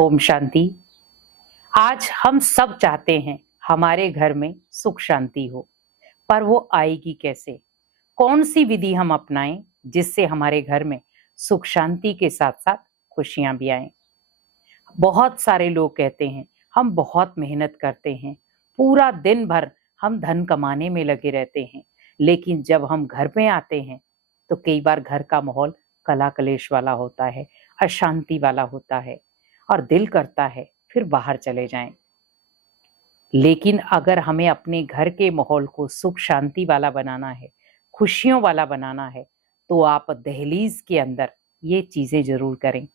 ओम शांति। आज हम सब चाहते हैं हमारे घर में सुख शांति हो, पर वो आएगी कैसे? कौन सी विधि हम अपनाएं जिससे हमारे घर में सुख शांति के साथ साथ खुशियां भी आए? बहुत सारे लोग कहते हैं हम बहुत मेहनत करते हैं, पूरा दिन भर हम धन कमाने में लगे रहते हैं, लेकिन जब हम घर में आते हैं तो कई बार घर का माहौल कला कलेश वाला होता है, अशांति वाला होता है और दिल करता है फिर बाहर चले जाएं। लेकिन अगर हमें अपने घर के माहौल को सुख शांति वाला बनाना है, खुशियों वाला बनाना है, तो आप दहलीज के अंदर ये चीजें जरूर करें।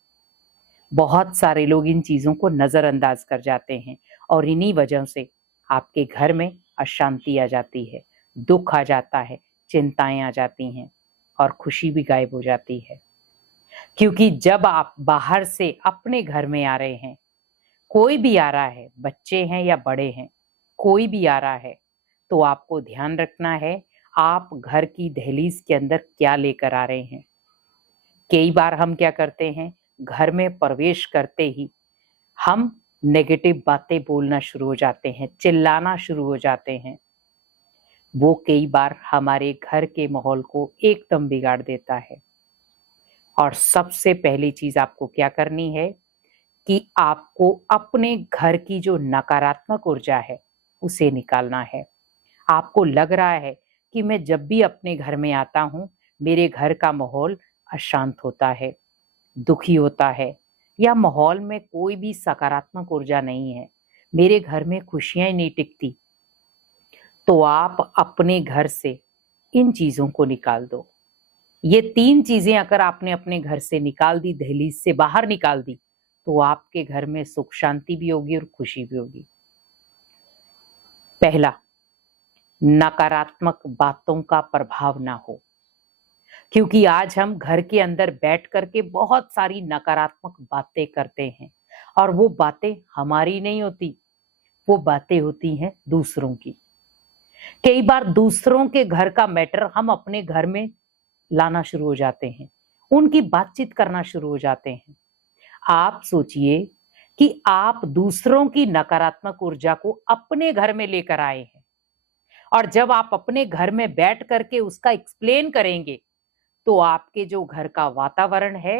बहुत सारे लोग इन चीजों को नजरअंदाज कर जाते हैं और इन्हीं वजह से आपके घर में अशांति आ जाती है, दुख आ जाता है, चिंताएं आ जाती हैं और खुशी भी गायब हो जाती है। क्योंकि जब आप बाहर से अपने घर में आ रहे हैं, कोई भी आ रहा है, बच्चे हैं या बड़े हैं, कोई भी आ रहा है, तो आपको ध्यान रखना है आप घर की दहलीज के अंदर क्या लेकर आ रहे हैं। कई बार हम क्या करते हैं, घर में प्रवेश करते ही हम नेगेटिव बातें बोलना शुरू हो जाते हैं, चिल्लाना शुरू हो जाते हैं। वो कई बार हमारे घर के माहौल को एकदम बिगाड़ देता है। और सबसे पहली चीज आपको क्या करनी है कि आपको अपने घर की जो नकारात्मक ऊर्जा है उसे निकालना है। आपको लग रहा है कि मैं जब भी अपने घर में आता हूं, मेरे घर का माहौल अशांत होता है, दुखी होता है, या माहौल में कोई भी सकारात्मक ऊर्जा नहीं है, मेरे घर में खुशियां ही नहीं टिकती, तो आप अपने घर से इन चीजों को निकाल दो। ये 3 चीजें अगर आपने अपने घर से निकाल दी, दहलीज से बाहर निकाल दी, तो आपके घर में सुख शांति भी होगी और खुशी भी होगी। पहला, नकारात्मक बातों का प्रभाव ना हो। क्योंकि आज हम घर के अंदर बैठ करके बहुत सारी नकारात्मक बातें करते हैं और वो बातें हमारी नहीं होती, वो बातें होती हैं दूसरों की। कई बार दूसरों के घर का मैटर हम अपने घर में लाना शुरू हो जाते हैं, उनकी बातचीत करना शुरू हो जाते हैं। आप सोचिए कि आप दूसरों की नकारात्मक ऊर्जा को अपने घर में लेकर आए हैं और जब आप अपने घर में बैठ करके उसका एक्सप्लेन करेंगे तो आपके जो घर का वातावरण है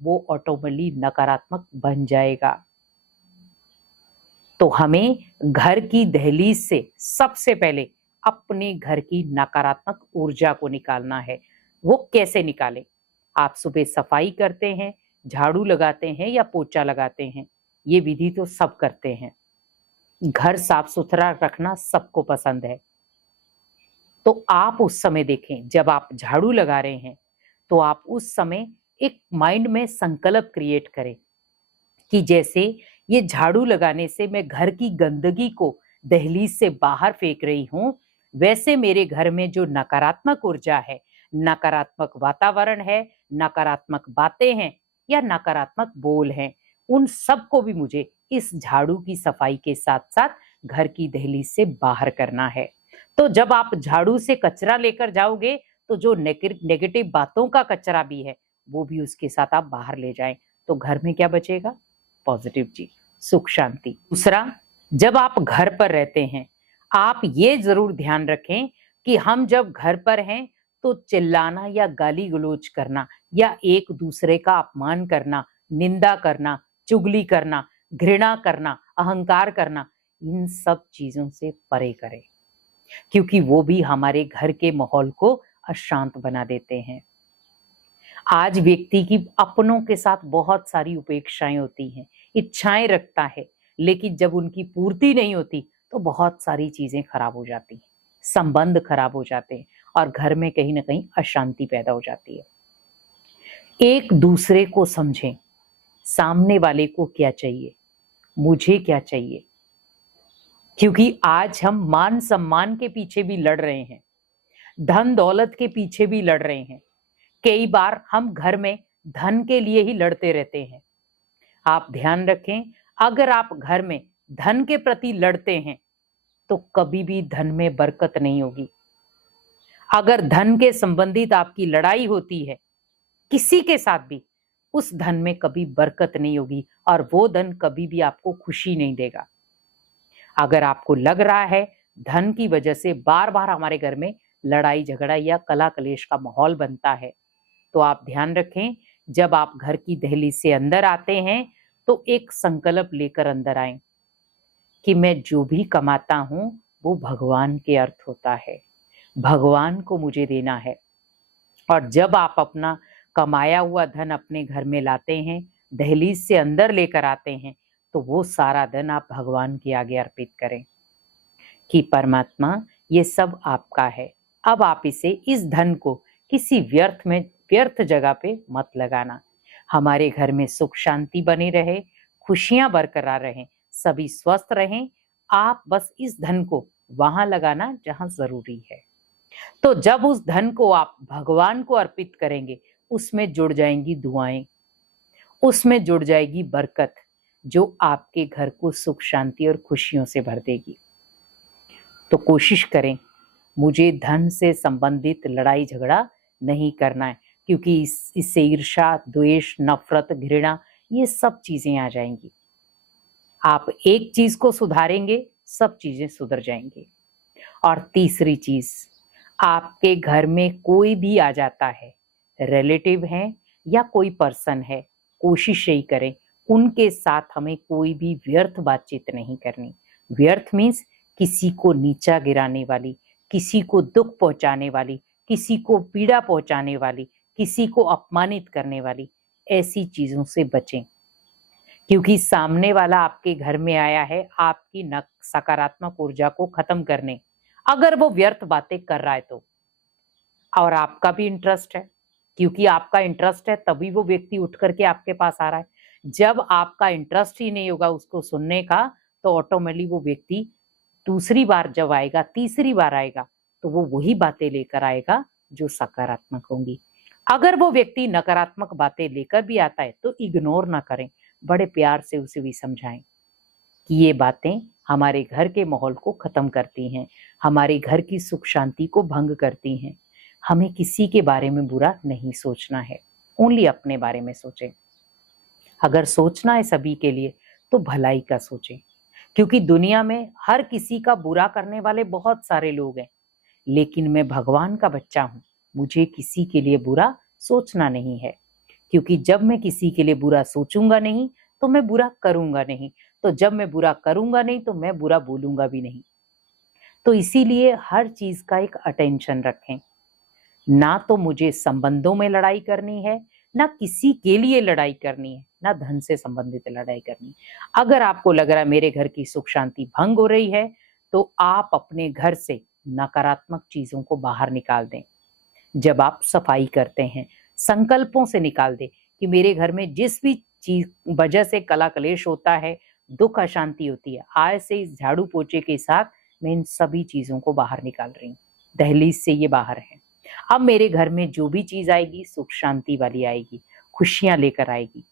वो ऑटोमेटिकली नकारात्मक बन जाएगा। तो हमें घर की दहलीज से सबसे पहले अपने घर की नकारात्मक ऊर्जा को निकालना है। वो कैसे निकालें? आप सुबह सफाई करते हैं, झाड़ू लगाते हैं या पोछा लगाते हैं, ये विधि तो सब करते हैं। घर साफ सुथरा रखना सबको पसंद है। तो आप उस समय देखें, जब आप झाड़ू लगा रहे हैं तो आप उस समय एक माइंड में संकल्प क्रिएट करें कि जैसे ये झाड़ू लगाने से मैं घर की गंदगी को दहलीज से बाहर फेंक रही हूं, वैसे मेरे घर में जो नकारात्मक ऊर्जा है, नकारात्मक वातावरण है, नकारात्मक बातें हैं या नकारात्मक बोल हैं, उन सबको भी मुझे इस झाड़ू की सफाई के साथ साथ घर की दहलीज से बाहर करना है। तो जब आप झाड़ू से कचरा लेकर जाओगे तो जो नेगेटिव बातों का कचरा भी है वो भी उसके साथ आप बाहर ले जाएं, तो घर में क्या बचेगा? पॉजिटिव चीज, सुख शांति। दूसरा, जब आप घर पर रहते हैं, आप ये जरूर ध्यान रखें कि हम जब घर पर हैं तो चिल्लाना या गाली गलौज करना या एक दूसरे का अपमान करना, निंदा करना, चुगली करना, घृणा करना, अहंकार करना, इन सब चीजों से परे करें, क्योंकि वो भी हमारे घर के माहौल को अशांत बना देते हैं। आज व्यक्ति की अपनों के साथ बहुत सारी उपेक्षाएं होती हैं, इच्छाएं रखता है, लेकिन जब उनकी पूर्ति नहीं होती तो बहुत सारी चीजें खराब हो जाती हैं, संबंध खराब हो जाते हैं और घर में कहीं ना कहीं अशांति पैदा हो जाती है। एक दूसरे को समझें, सामने वाले को क्या चाहिए, मुझे क्या चाहिए, क्योंकि आज हम मान सम्मान के पीछे भी लड़ रहे हैं, धन दौलत के पीछे भी लड़ रहे हैं। कई बार हम घर में धन के लिए ही लड़ते रहते हैं। आप ध्यान रखें, अगर आप घर में धन के प्रति लड़ते हैं तो कभी भी धन में बरकत नहीं होगी। अगर धन के संबंधित आपकी लड़ाई होती है किसी के साथ भी, उस धन में कभी बरकत नहीं होगी और वो धन कभी भी आपको खुशी नहीं देगा। अगर आपको लग रहा है धन की वजह से बार बार हमारे घर में लड़ाई झगड़ा या कला कलेश का माहौल बनता है, तो आप ध्यान रखें, जब आप घर की दहलीज से अंदर आते हैं तो एक संकल्प लेकर अंदर आए कि मैं जो भी कमाता हूं वो भगवान के अर्थ होता है, भगवान को मुझे देना है। और जब आप अपना कमाया हुआ धन अपने घर में लाते हैं, दहलीज से अंदर लेकर आते हैं, तो वो सारा धन आप भगवान के आगे अर्पित करें कि परमात्मा ये सब आपका है, अब आप इसे, इस धन को किसी व्यर्थ जगह पे मत लगाना। हमारे घर में सुख शांति बनी रहे, खुशियां बरकरार रहें, सभी स्वस्थ रहें। आप बस इस धन को वहां लगाना जहां जरूरी है। तो जब उस धन को आप भगवान को अर्पित करेंगे, उसमें जुड़ जाएंगी दुआएं, उसमें जुड़ जाएगी बरकत, जो आपके घर को सुख शांति और खुशियों से भर देगी। तो कोशिश करें, मुझे धन से संबंधित लड़ाई झगड़ा नहीं करना है, क्योंकि इससे ईर्ष्या, द्वेष, नफरत, घृणा, ये सब चीजें आ जाएंगी। आप एक चीज को सुधारेंगे, सब चीजें सुधर जाएंगी। और तीसरी चीज, आपके घर में कोई भी आ जाता है, रिलेटिव है या कोई पर्सन है, कोशिश यही करें उनके साथ हमें कोई भी व्यर्थ बातचीत नहीं करनी। व्यर्थ मीन्स किसी को नीचा गिराने वाली, किसी को दुख पहुंचाने वाली, किसी को पीड़ा पहुंचाने वाली, किसी को अपमानित करने वाली, ऐसी चीजों से बचें। क्योंकि सामने वाला आपके घर में आया है आपकी सकारात्मक ऊर्जा को खत्म करने, अगर वो व्यर्थ बातें कर रहा है तो, और आपका भी इंटरेस्ट है, क्योंकि आपका इंटरेस्ट है तभी वो व्यक्ति उठ करके आपके पास आ रहा है। जब आपका इंटरेस्ट ही नहीं होगा उसको सुनने का, तो ऑटोमेटिकली वो व्यक्ति दूसरी बार जब आएगा, तीसरी बार आएगा, तो वो वही बातें लेकर आएगा जो सकारात्मक होंगी। अगर वो व्यक्ति नकारात्मक बातें लेकर भी आता है तो इग्नोर ना करें, बड़े प्यार से उसे भी समझाएं कि ये बातें हमारे घर के माहौल को खत्म करती हैं, हमारे घर की सुख शांति को भंग करती हैं। हमें किसी के बारे में बुरा नहीं सोचना है, ओनली अपने बारे में सोचें। अगर सोचना है सभी के लिए तो भलाई का सोचें, क्योंकि दुनिया में हर किसी का बुरा करने वाले बहुत सारे लोग हैं, लेकिन मैं भगवान का बच्चा हूं, मुझे किसी के लिए बुरा सोचना नहीं है। क्योंकि जब मैं किसी के लिए बुरा सोचूंगा नहीं तो मैं बुरा करूंगा नहीं, तो जब मैं बुरा करूंगा नहीं तो मैं बुरा बोलूंगा भी नहीं। तो इसीलिए हर चीज का एक अटेंशन रखें। ना तो मुझे संबंधों में लड़ाई करनी है, ना किसी के लिए लड़ाई करनी है, ना धन से संबंधित लड़ाई करनी है। अगर आपको लग रहा है मेरे घर की सुख शांति भंग हो रही है, तो आप अपने घर से नकारात्मक चीजों को बाहर निकाल दें। जब आप सफाई करते हैं, संकल्पों से निकाल दें कि मेरे घर में जिस भी चीज वजह से कला कलेश होता है, दुख अशांति होती है, आज से इस झाड़ू पोछे के साथ मैं इन सभी चीजों को बाहर निकाल रही हूँ, दहलीज से ये बाहर है। अब मेरे घर में जो भी चीज आएगी सुख शांति वाली आएगी, खुशियां लेकर आएगी।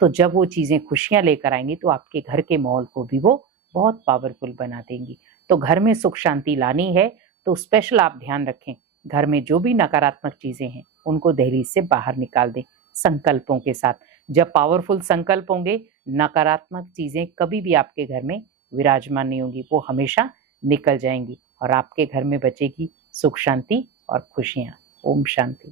तो जब वो चीजें खुशियां लेकर आएंगी तो आपके घर के माहौल को भी वो बहुत पावरफुल बना देंगी। तो घर में सुख शांति लानी है तो स्पेशल आप ध्यान रखें, घर में जो भी नकारात्मक चीजें हैं उनको दहलीज से बाहर निकाल दें संकल्पों के साथ। जब पावरफुल संकल्प होंगे, नकारात्मक चीजें कभी भी आपके घर में विराजमान नहीं होंगी, वो हमेशा निकल जाएंगी और आपके घर में बचेगी सुख शांति और खुशियां। ओम शांति।